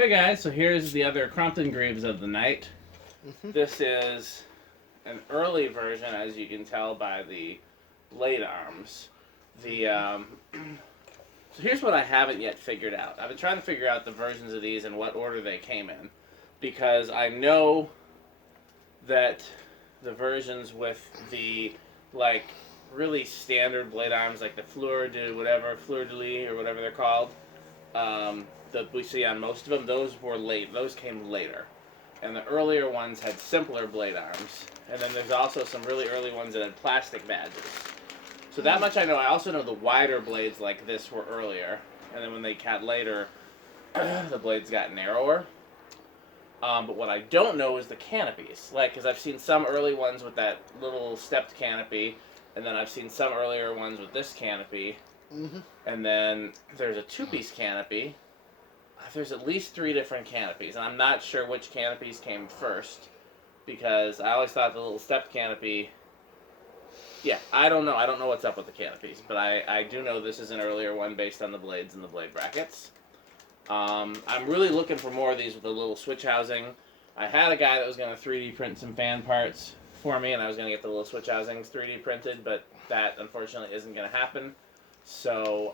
Hey guys, so here's the other Crompton Greaves of the night. This is an early version, as you can tell by the blade arms. So here's what I haven't yet figured out. I've been trying to figure out the versions of these and what order they came in, because I know that the versions with the really standard blade arms, like the fleur de lis or whatever they're called, that we see on most of them, those were late. Those came later. And the earlier ones had simpler blade arms. And then there's also some really early ones that had plastic badges. So that much I know. I also know the wider blades like this were earlier. And then when they got later, the blades got narrower. But what I don't know is the canopies. Because I've seen some early ones with that little stepped canopy. And then I've seen some earlier ones with this canopy. And then there's a two-piece canopy. There's at least 3 different canopies, and I'm not sure which canopies came first, because I always thought the little stepped canopy... Yeah, I don't know. I don't know what's up with the canopies, but I do know this is an earlier one based on the blades and the blade brackets. I'm really looking for more of these with the little switch housing. I had a guy that was going to 3D print some fan parts for me, and I was going to get the little switch housings 3D printed, but that unfortunately isn't going to happen. So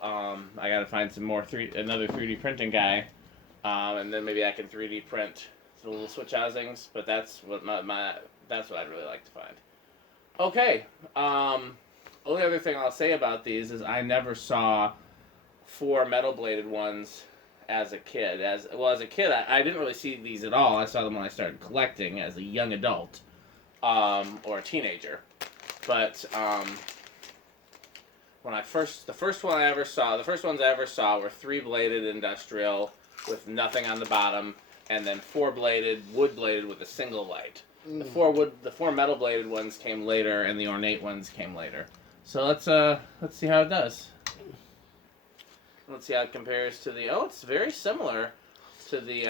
I got to find some more another 3D printing guy, and then maybe I can 3D print the little switch housings. But that's what that's what I'd really like to find. Okay. Only other thing I'll say about these is I never saw 4 metal bladed ones as a kid. As a kid, I didn't really see these at all. I saw them when I started collecting as a young adult, or a teenager. But when the first ones I ever saw were 3-bladed industrial with nothing on the bottom, and then 4-bladed, wood-bladed with a single light. The 4 metal-bladed ones came later, and the ornate ones came later. So let's see how it does. Let's see how it compares to the... Oh, it's very similar to the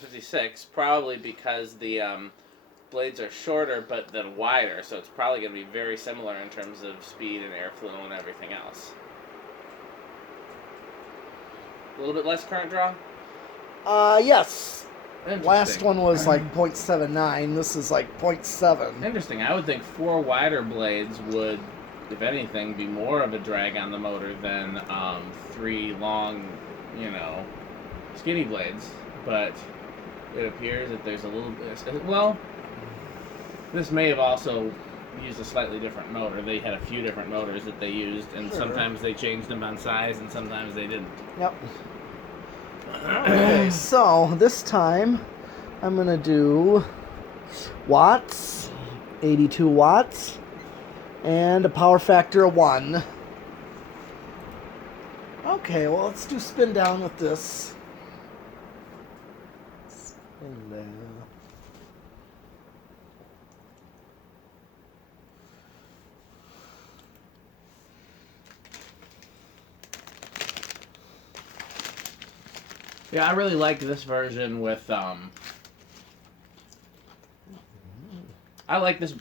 56, probably because the blades are shorter but then wider, so it's probably going to be very similar in terms of speed and airflow and everything else. A little bit less current draw? Yes. Last one was like 0.79. This is like 0.7. Interesting. I would think 4 wider blades would, if anything, be more of a drag on the motor than 3 long, skinny blades. But it appears that there's a little bit... Well, this may have also used a slightly different motor. They had a few different motors that they used, and sometimes they changed them on size, and sometimes they didn't. Yep. Okay, so this time I'm going to do watts, 82 watts, and a power factor of 1. Okay, well, let's do spin down with this. Spin down. Yeah, I really like this version with I like this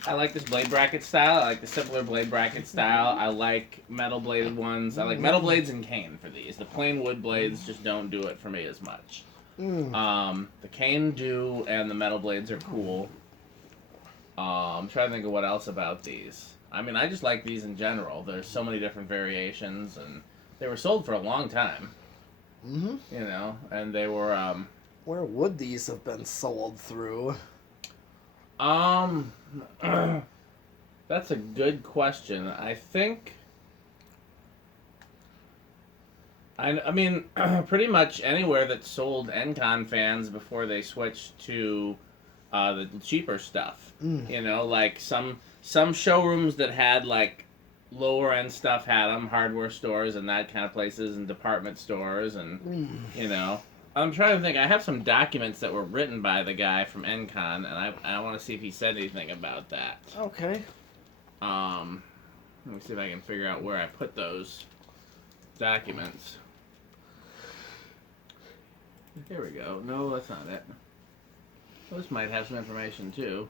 blade bracket style. I like the simpler blade bracket style. I like metal bladed ones. I like metal blades and cane for these. The plain wood blades just don't do it for me as much. The cane do, and the metal blades are cool. I'm trying to think of what else about these. I mean, I just like these in general. There's so many different variations, and they were sold for a long time. And they were... Where would these have been sold through? That's a good question. I think... I mean, pretty much anywhere that sold Encon fans before they switched to the cheaper stuff. Like some showrooms that had, lower end stuff had them, hardware stores and that kind of places, and department stores, and I'm trying to think. I have some documents that were written by the guy from Encon, and I want to see if he said anything about that. Okay. Let me see if I can figure out where I put those documents. There we go. No, that's not it. Well, this might have some information too.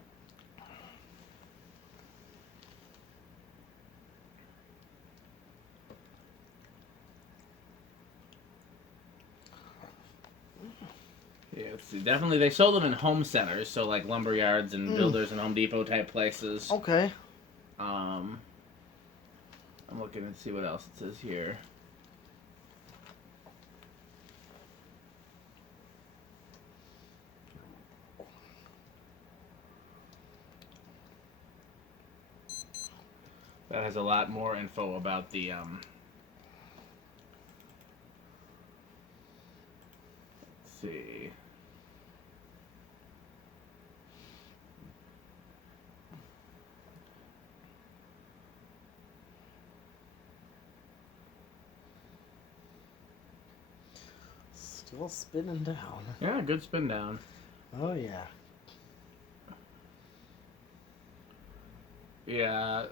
Yeah, let's see. Definitely, they sold them in home centers, so like lumber yards and builders and Home Depot type places. Okay. I'm looking to see what else it says here. That has a lot more info about the let's see. Still spinning down. Yeah, good spin down. Oh, yeah. Yeah,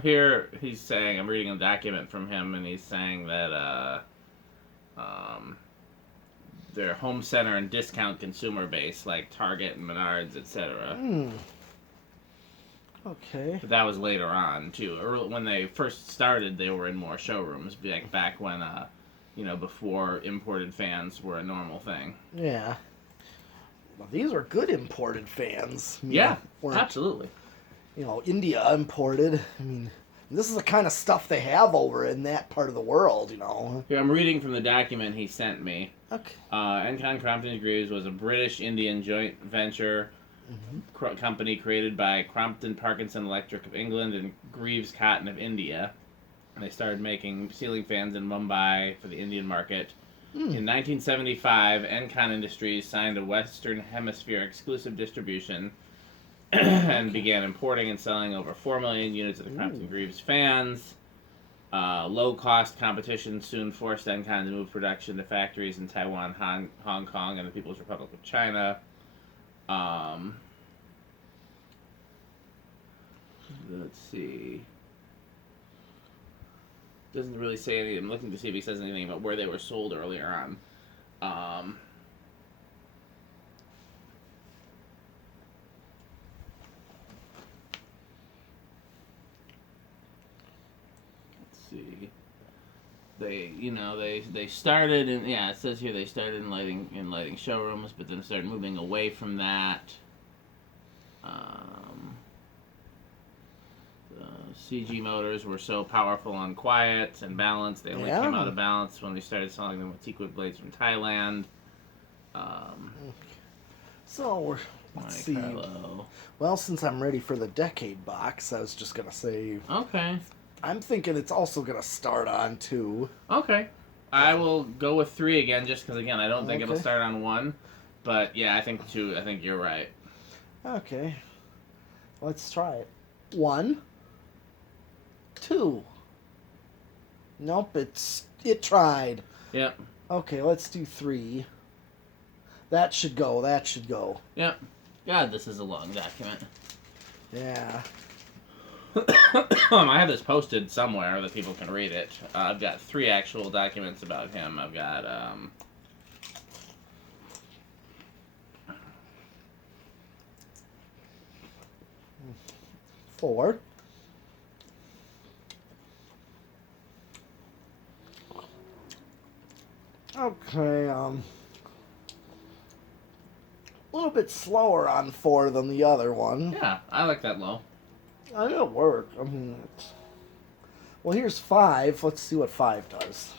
here he's saying, I'm reading a document from him, and he's saying that their home center and discount consumer base, like Target and Menards, etc. Okay. But that was later on too. Early, when they first started, they were in more showrooms, like back when, before imported fans were a normal thing. Yeah. Well, these are good imported fans. Yeah, absolutely. India imported. I mean, this is the kind of stuff they have over in that part of the world, Here, I'm reading from the document he sent me. Okay. Encon Crompton Greaves was a British-Indian joint venture company created by Crompton Parkinson Electric of England and Greaves Cotton of India. And they started making ceiling fans in Mumbai for the Indian market. In 1975, Encon Industries signed a Western Hemisphere exclusive distribution and began importing and selling over 4 million units of the Crompton Greaves fans. Low-cost competition soon forced Encon to move production to factories in Taiwan, Hong Kong, and the People's Republic of China. Let's see. Doesn't really say anything. I'm looking to see if he says anything about where they were sold earlier on. See, they started in, it says here they started in lighting showrooms, but then started moving away from that. The CG motors were so powerful and quiet and balanced, they only came out of balance when we started selling them with teakwood blades from Thailand. So let's see. Well, since I'm ready for the decade box, I was just gonna say. Okay. I'm thinking it's also going to start on 2. Okay. I will go with 3 again, just because, again, I don't think it'll start on 1. But, yeah, I think 2. I think you're right. Okay. Let's try it. 1, 2. Nope, it tried. Yep. Okay, let's do 3. That should go. Yep. God, this is a long document. Yeah. I have this posted somewhere that people can read it. I've got 3 actual documents about him. I've got, 4. Okay, a little bit slower on 4 than the other one. Yeah, I like that low. I know it'll work. I mean, well, here's 5. Let's see what 5 does.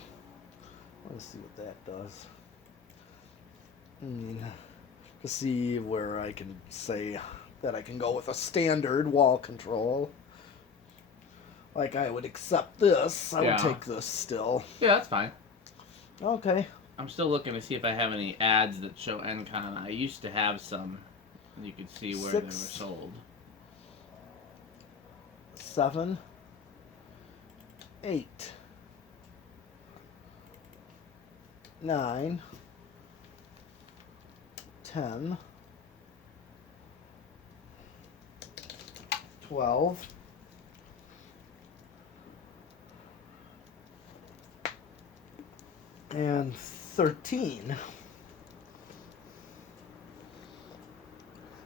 Let's see what that does. To see where I can say that I can go with a standard wall control. Like, I would accept this. I would take this still. Yeah, that's fine. Okay. I'm still looking to see if I have any ads that show Encon. I used to have some. You could see where 6. they were sold. 7, 8, 9, 10, 12, 13.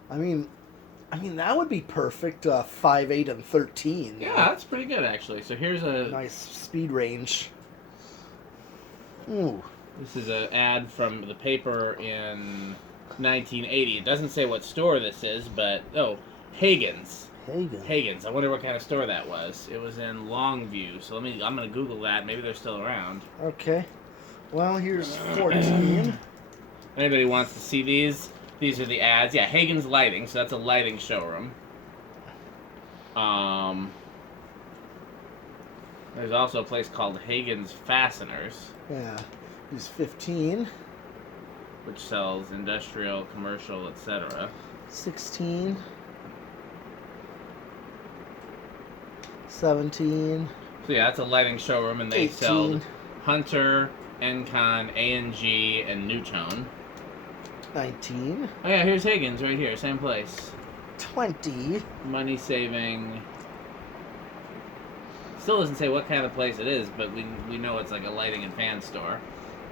I mean, that would be perfect, 5, 8, and 13. Yeah, that's pretty good, actually. So here's a... nice speed range. Ooh. This is an ad from the paper in 1980. It doesn't say what store this is, but Hagen's. Hagen's. I wonder what kind of store that was. It was in Longview. So I'm gonna Google that. Maybe they're still around. Okay. Well, here's 14. Anybody wants to see these? These are the ads. Yeah, Hagen's Lighting. So that's a lighting showroom. There's also a place called Hagen's Fasteners. Yeah. Here's 15. Which sells industrial, commercial, etc. 16. 17. So yeah, that's a lighting showroom, and they 18. sell Hunter, Encon, A&G, and Nutone. 19. Oh yeah, here's Higgins right here, same place. 20. Money saving. Still doesn't say what kind of place it is, but we know it's like a lighting and fan store.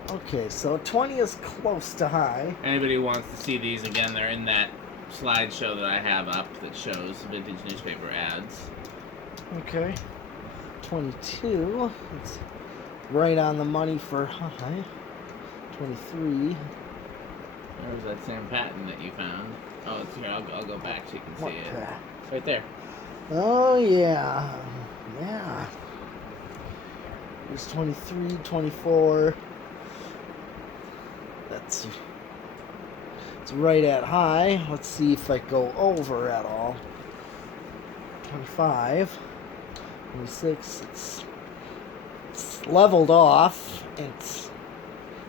Okay, so 20 is close to high. Anybody who wants to see these, again, they're in that slideshow that I have up that shows vintage newspaper ads. Okay. 22. It's right on the money for high. 23. There's that same patent that you found. Oh, it's here. I'll go back so you can see it. Okay. Right there. Oh, yeah. Yeah. There's 23, 24. It's right at high. Let's see if I go over at all. 25. 26. It's leveled off.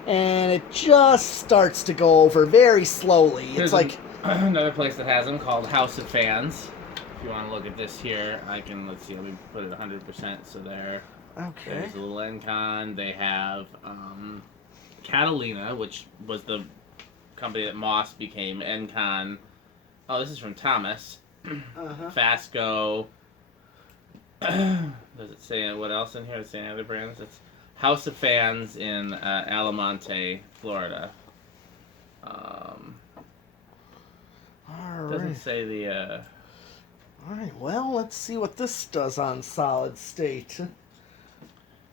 And it just starts to go over very slowly. There's it's like another place that has them called House of Fans. If you want to look at this here, let's see, let me put it 100% so there. Okay. There's a little Encon. They have Catalina, which was the company that Moss became. Encon. Oh, this is from Thomas. Fasco. Does it say what else in here? Does it say any other brands? It's House of Fans in Alamonte, Florida. All Doesn't right. say the. All right. Well, let's see what this does on solid state.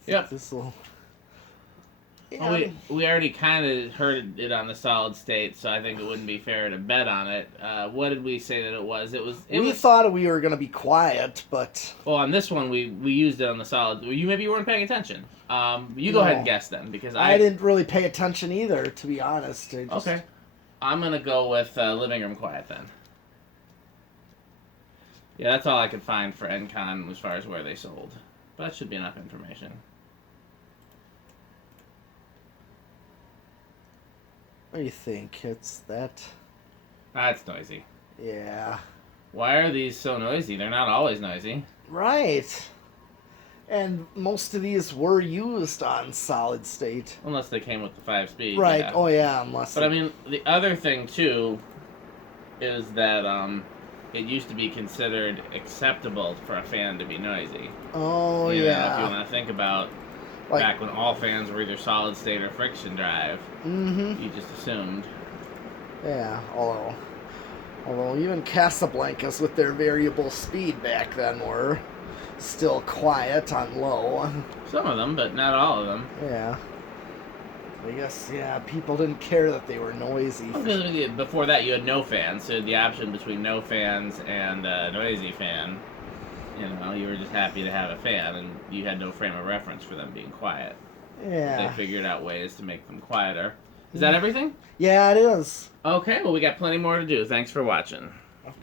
Yep. This will. Well, we already kind of heard it on the solid state, so I think it wouldn't be fair to bet on it. What did we say that it was? We thought we were going to be quiet, but... Well, on this one, we used it on the solid... Maybe you weren't paying attention. You go ahead and guess then, because I didn't really pay attention either, to be honest. Okay. I'm going to go with living room quiet then. Yeah, that's all I could find for Encon as far as where they sold. But that should be enough information. What do you think? It's that... That's noisy. Yeah. Why are these so noisy? They're not always noisy. Right. And most of these were used on solid state. Unless they came with the 5-speed. Right. Yeah. Oh, yeah. Unless. But I mean, the other thing too is that it used to be considered acceptable for a fan to be noisy. Oh, you yeah. know, if you want to think about back when all fans were either solid state or friction drive, you just assumed. Yeah. Although even Casablancas with their variable speed back then were still quiet on low. Some of them, but not all of them. Yeah. I guess, yeah, people didn't care that they were noisy. Before that, you had no fans, so the option between no fans and a noisy fan, you know, you were just happy to have a fan, and you had no frame of reference for them being quiet. Yeah. They figured out ways to make them quieter. Is that everything? Yeah, it is. Okay, well, we got plenty more to do. Thanks for watching.